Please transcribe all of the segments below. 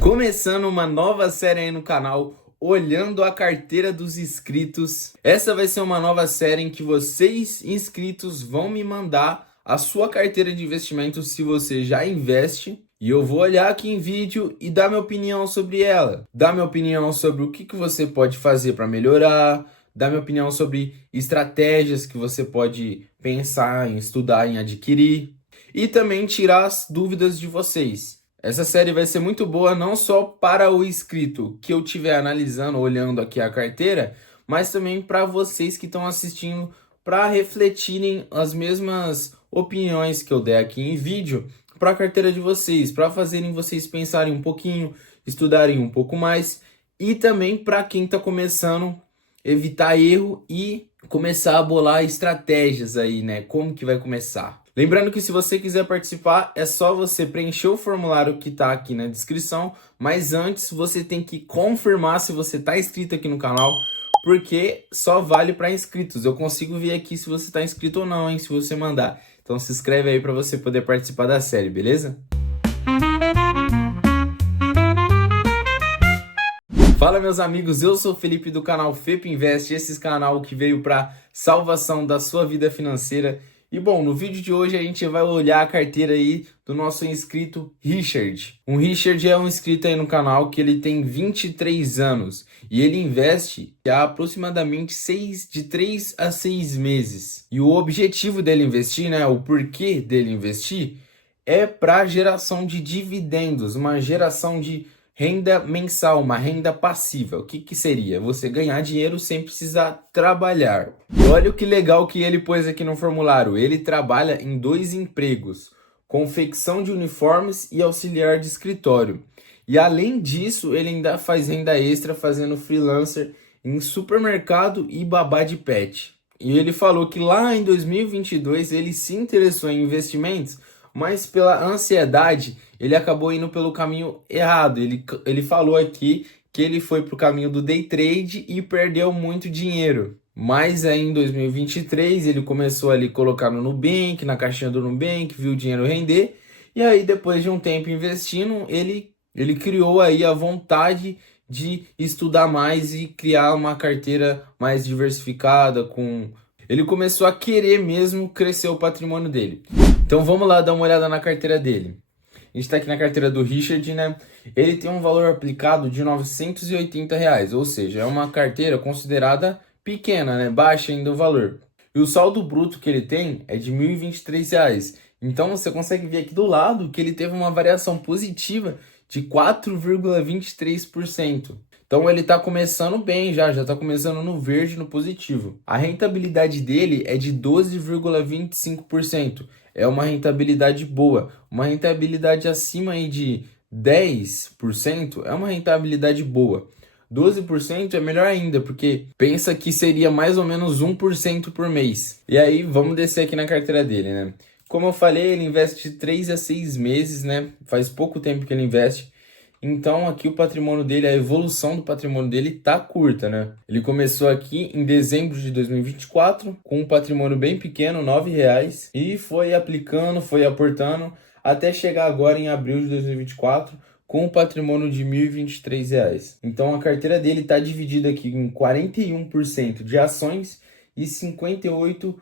Começando uma nova série aí no canal, olhando a carteira dos inscritos. Essa vai ser uma nova série em que vocês, inscritos, vão me mandar a sua carteira de investimento se você já investe. E eu vou olhar aqui em vídeo e dar minha opinião sobre ela. Dar minha opinião sobre o que você pode fazer para melhorar. Dar minha opinião sobre estratégias que você pode pensar em estudar, em adquirir. E também tirar as dúvidas de vocês. Essa série vai ser muito boa não só para o inscrito que eu estiver analisando, olhando aqui a carteira, mas também para vocês que estão assistindo, para refletirem as mesmas opiniões que eu der aqui em vídeo para a carteira de vocês, para fazerem vocês pensarem um pouquinho, estudarem um pouco mais e também para quem está começando, evitar erro e começar a bolar estratégias aí, né? Como que vai começar? Lembrando que se você quiser participar, é só você preencher o formulário que está aqui na descrição, mas antes você tem que confirmar se você está inscrito aqui no canal, porque só vale para inscritos. Eu consigo ver aqui se você está inscrito ou não, hein, se você mandar. Então se inscreve aí para você poder participar da série, beleza? Fala meus amigos, eu sou o Felipe do canal FEP Invest, esse canal que veio para salvação da sua vida financeira. E bom, no vídeo de hoje a gente vai olhar a carteira aí do nosso inscrito Richard. O Richard é um inscrito aí no canal que ele tem 23 anos e ele investe há aproximadamente de 3 a 6 meses. E o objetivo dele investir, né, o porquê dele investir é para geração de dividendos, uma geração de renda mensal, uma renda passiva. O que seria? Você ganhar dinheiro sem precisar trabalhar. E olha o que legal que ele pôs aqui no formulário. Ele trabalha em 2 empregos, confecção de uniformes e auxiliar de escritório. E além disso, ele ainda faz renda extra fazendo freelancer em supermercado e babá de pet. E ele falou que lá em 2022 ele se interessou em investimentos, mas pela ansiedade ele acabou indo pelo caminho errado. Ele falou aqui que ele foi para o caminho do day trade e perdeu muito dinheiro. Mas aí em 2023 ele começou ali a colocar no Nubank, na caixinha do Nubank, viu o dinheiro render. E aí depois de um tempo investindo, ele criou aí a vontade de estudar mais e criar uma carteira mais diversificada. Ele começou a querer mesmo crescer o patrimônio dele. Então vamos lá dar uma olhada na carteira dele. A gente está aqui na carteira do Richard, né? Ele tem um valor aplicado de R$980, ou seja, é uma carteira considerada pequena, né? Baixa ainda o valor. E o saldo bruto que ele tem é de R$1.023. Então você consegue ver aqui do lado que ele teve uma variação positiva de 4,23%. Então ele está começando bem já está começando no verde, no positivo. A rentabilidade dele é de 12,25%. É uma rentabilidade boa. Uma rentabilidade acima aí de 10% é uma rentabilidade boa. 12% é melhor ainda, porque pensa que seria mais ou menos 1% por mês. E aí vamos descer aqui na carteira dele, né? Como eu falei, ele investe de 3 a 6 meses, né? Faz pouco tempo que ele investe. Então aqui o patrimônio dele, a evolução do patrimônio dele tá curta, né? Ele começou aqui em dezembro de 2024 com um patrimônio bem pequeno, R$9, e foi aplicando, foi aportando até chegar agora em abril de 2024 com um patrimônio de R$1.023. Então a carteira dele está dividida aqui em 41% de ações e 58%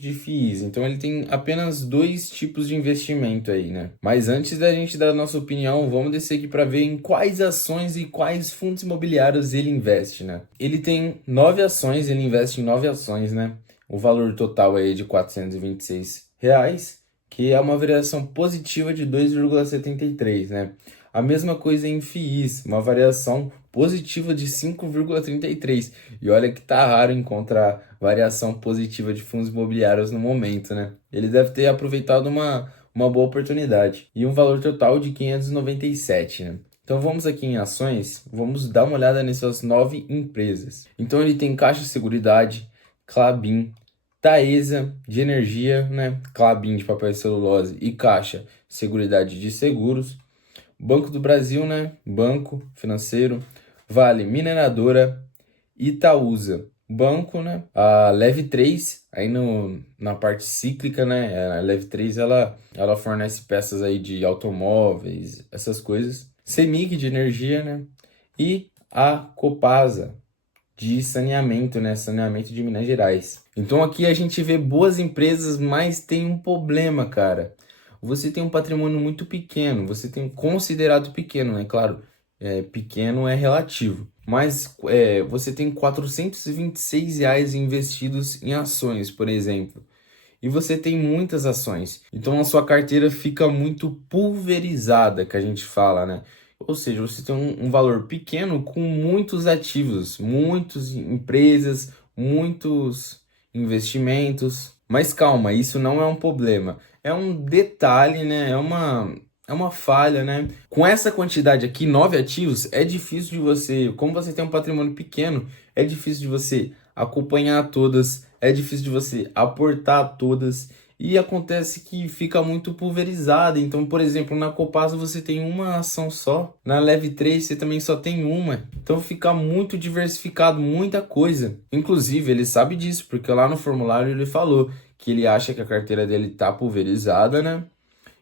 de FIIs. Então ele tem apenas 2 tipos de investimento aí, né? Mas antes da gente dar a nossa opinião, vamos descer aqui para ver em quais ações e quais fundos imobiliários ele investe, né? Ele tem 9 ações, ele investe em 9 ações, né? O valor total aí é de R$426, que é uma variação positiva de 2,73, né? A mesma coisa em FIIs, uma variação positiva de 5,33. E olha que tá raro encontrar variação positiva de fundos imobiliários no momento, né? Ele deve ter aproveitado uma boa oportunidade. E um valor total de 597, né? Então vamos aqui em ações, vamos dar uma olhada nessas 9 empresas. Então ele tem Caixa Seguridade, Klabin, Taesa de energia, né? Klabin de papel e celulose e Caixa Seguridade de seguros. Banco do Brasil, né? Banco financeiro. Vale Mineradora, Itaúsa, banco, né? A Leve 3, aí na parte cíclica, né? A Leve 3, ela fornece peças aí de automóveis, essas coisas. CEMIG de energia, né? E a Copasa de saneamento, né? Saneamento de Minas Gerais. Então aqui a gente vê boas empresas, mas tem um problema, cara. Você tem um patrimônio muito pequeno, você tem considerado pequeno, né? Claro, pequeno é relativo. Mas você tem R$ 426 investidos em ações, por exemplo. E você tem muitas ações. Então a sua carteira fica muito pulverizada, que a gente fala, né? Ou seja, você tem um valor pequeno com muitos ativos, muitas empresas, muitos investimentos. Mas calma, isso não é um problema. É um detalhe, né? É uma falha, né? Com essa quantidade aqui, 9 ativos, é difícil de você, como você tem um patrimônio pequeno, é difícil de você acompanhar todas, é difícil de você aportar todas e acontece que fica muito pulverizada. Então, por exemplo, na Copasa você tem uma ação só, na Leve 3 você também só tem uma. Então fica muito diversificado, muita coisa. Inclusive, ele sabe disso, porque lá no formulário ele falou que ele acha que a carteira dele tá pulverizada, né?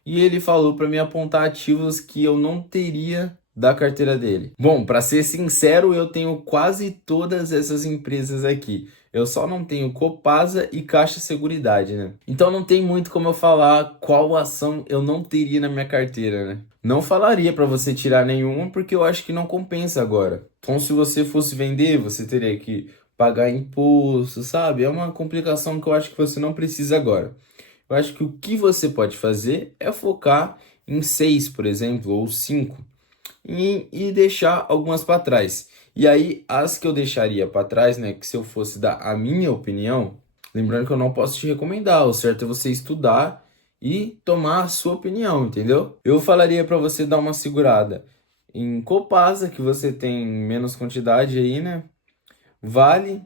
E ele falou para mim apontar ativos que eu não teria da carteira dele. Bom, para ser sincero, eu tenho quase todas essas empresas aqui. Eu só não tenho Copasa e Caixa Seguridade, né? Então não tem muito como eu falar qual ação eu não teria na minha carteira, né? Não falaria para você tirar nenhuma porque eu acho que não compensa agora. Então se você fosse vender, você teria que pagar imposto, sabe? É uma complicação que eu acho que você não precisa agora. Eu acho que o que você pode fazer é focar em 6, por exemplo, ou 5, e deixar algumas para trás. E aí, as que eu deixaria para trás, né, que se eu fosse dar a minha opinião, lembrando que eu não posso te recomendar, o certo é você estudar e tomar a sua opinião, entendeu? Eu falaria para você dar uma segurada em Copasa, que você tem menos quantidade aí, né? Vale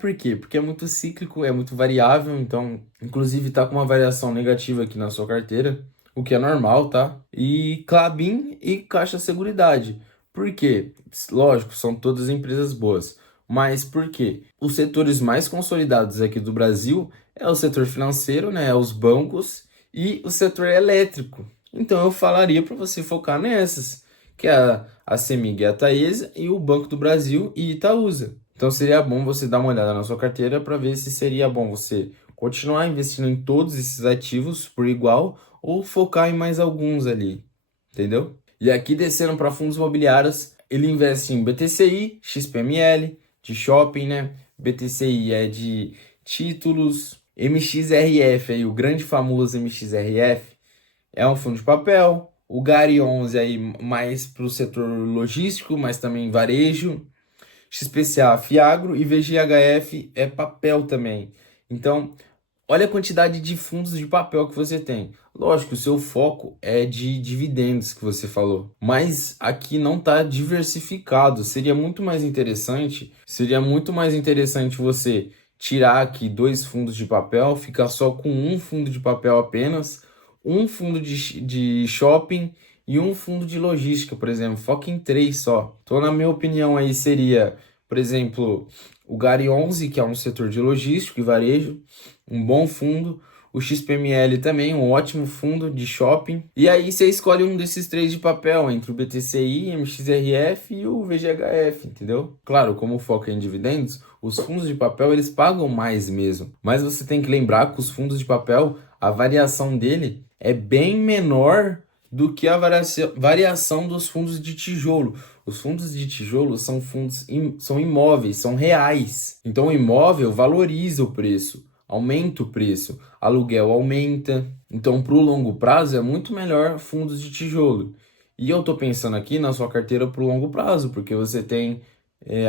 por quê? Porque é muito cíclico, é muito variável, então, inclusive tá com uma variação negativa aqui na sua carteira, o que é normal, tá? E Klabin e Caixa Seguridade. Por quê? Lógico, são todas empresas boas. Mas por quê? Os setores mais consolidados aqui do Brasil é o setor financeiro, né? Os bancos e o setor elétrico. Então eu falaria para você focar nessas, que é a CEMIG, a Taesa e o Banco do Brasil e Itaúsa. Então seria bom você dar uma olhada na sua carteira para ver se seria bom você continuar investindo em todos esses ativos por igual ou focar em mais alguns ali, entendeu? E aqui descendo para fundos imobiliários, ele investe em BTCI, XPML, de shopping, né? BTCI é de títulos, MXRF, aí, o grande famoso MXRF, é um fundo de papel. O Gari 11 aí mais para o setor logístico, mas também varejo. XPCA, Fiagro e VGHF é papel também. Então, olha a quantidade de fundos de papel que você tem. Lógico, o seu foco é de dividendos que você falou, mas aqui não está diversificado. Seria muito mais interessante você tirar aqui 2 fundos de papel, ficar só com um fundo de papel apenas, um fundo de shopping e um fundo de logística, por exemplo. Foca em 3 só. Então, na minha opinião, aí seria, por exemplo, o Gari 11, que é um setor de logístico e varejo, um bom fundo. O XPML também, um ótimo fundo de shopping. E aí você escolhe um desses 3 de papel, entre o BTCI, MXRF e o VGHF, entendeu? Claro, como o foco é em dividendos, os fundos de papel eles pagam mais mesmo. Mas você tem que lembrar que os fundos de papel, a variação dele é bem menor do que a variação dos fundos de tijolo. Os fundos de tijolo são são imóveis, são reais. Então o imóvel valoriza o preço, aumenta o preço, aluguel aumenta. Então, para o longo prazo, é muito melhor fundos de tijolo. E eu estou pensando aqui na sua carteira para o longo prazo, porque você tem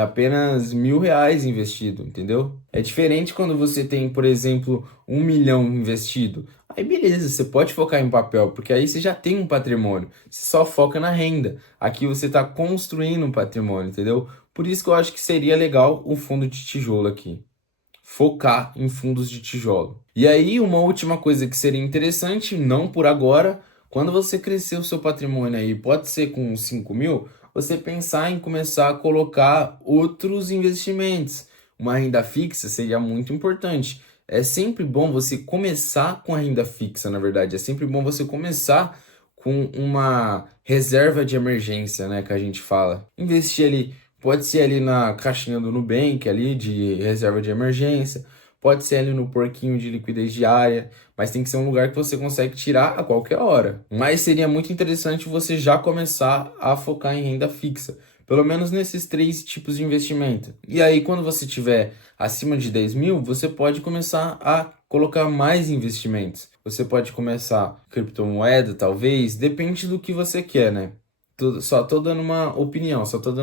apenas R$ 1.000 investido, entendeu? É diferente quando você tem, por exemplo, 1 milhão investido. Aí beleza, você pode focar em papel, porque aí você já tem um patrimônio. Você só foca na renda. Aqui você está construindo um patrimônio, entendeu? Por isso que eu acho que seria legal o fundo de tijolo aqui. Focar em fundos de tijolo. E aí, uma última coisa que seria interessante, não por agora, quando você crescer o seu patrimônio aí, pode ser com 5 mil, você pensar em começar a colocar outros investimentos. uma renda fixa seria muito importante. É sempre bom você começar com a renda fixa, na verdade. É sempre bom você começar com uma reserva de emergência, né, que a gente fala. Investir ali, pode ser ali na caixinha do Nubank, ali de reserva de emergência, pode ser ali no porquinho de liquidez diária, mas tem que ser um lugar que você consegue tirar a qualquer hora. Mas seria muito interessante você já começar a focar em renda fixa, pelo menos nesses 3 tipos de investimento. E aí, quando você tiver acima de 10 mil, você pode começar a colocar mais investimentos. Você pode começar criptomoeda, talvez, depende do que você quer, né? Só tô dando uma opinião, só tô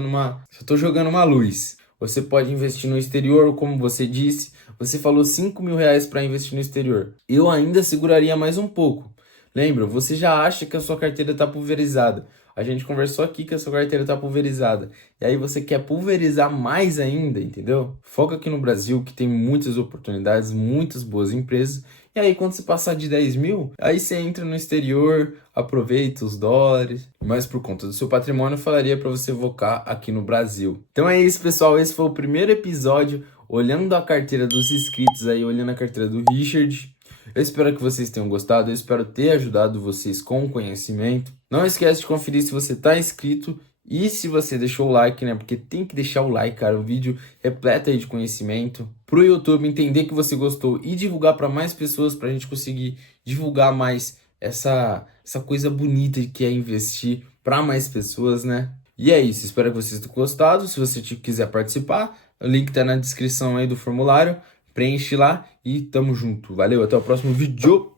jogando uma luz. Você pode investir no exterior, como você disse. Você falou 5 mil reais para investir no exterior. Eu ainda seguraria mais um pouco. Lembra, você já acha que a sua carteira está pulverizada. A gente conversou aqui que a sua carteira está pulverizada. E aí você quer pulverizar mais ainda, entendeu? Foca aqui no Brasil, que tem muitas oportunidades, muitas boas empresas. E aí, quando você passar de 10 mil, aí você entra no exterior, aproveita os dólares. Mas por conta do seu patrimônio, eu falaria para você focar aqui no Brasil. Então é isso, pessoal. Esse foi o primeiro episódio, olhando a carteira dos inscritos aí, olhando a carteira do Richard. Eu espero que vocês tenham gostado, eu espero ter ajudado vocês com o conhecimento. Não esquece de conferir se você está inscrito e se você deixou o like, né? Porque tem que deixar o like, cara. O vídeo repleto aí de conhecimento. Pro YouTube entender que você gostou e divulgar para mais pessoas, para a gente conseguir divulgar mais essa coisa bonita que é investir para mais pessoas, né? E é isso, espero que vocês tenham gostado. Se você quiser participar, o link tá na descrição aí do formulário. Preenche lá e tamo junto. Valeu, até o próximo vídeo.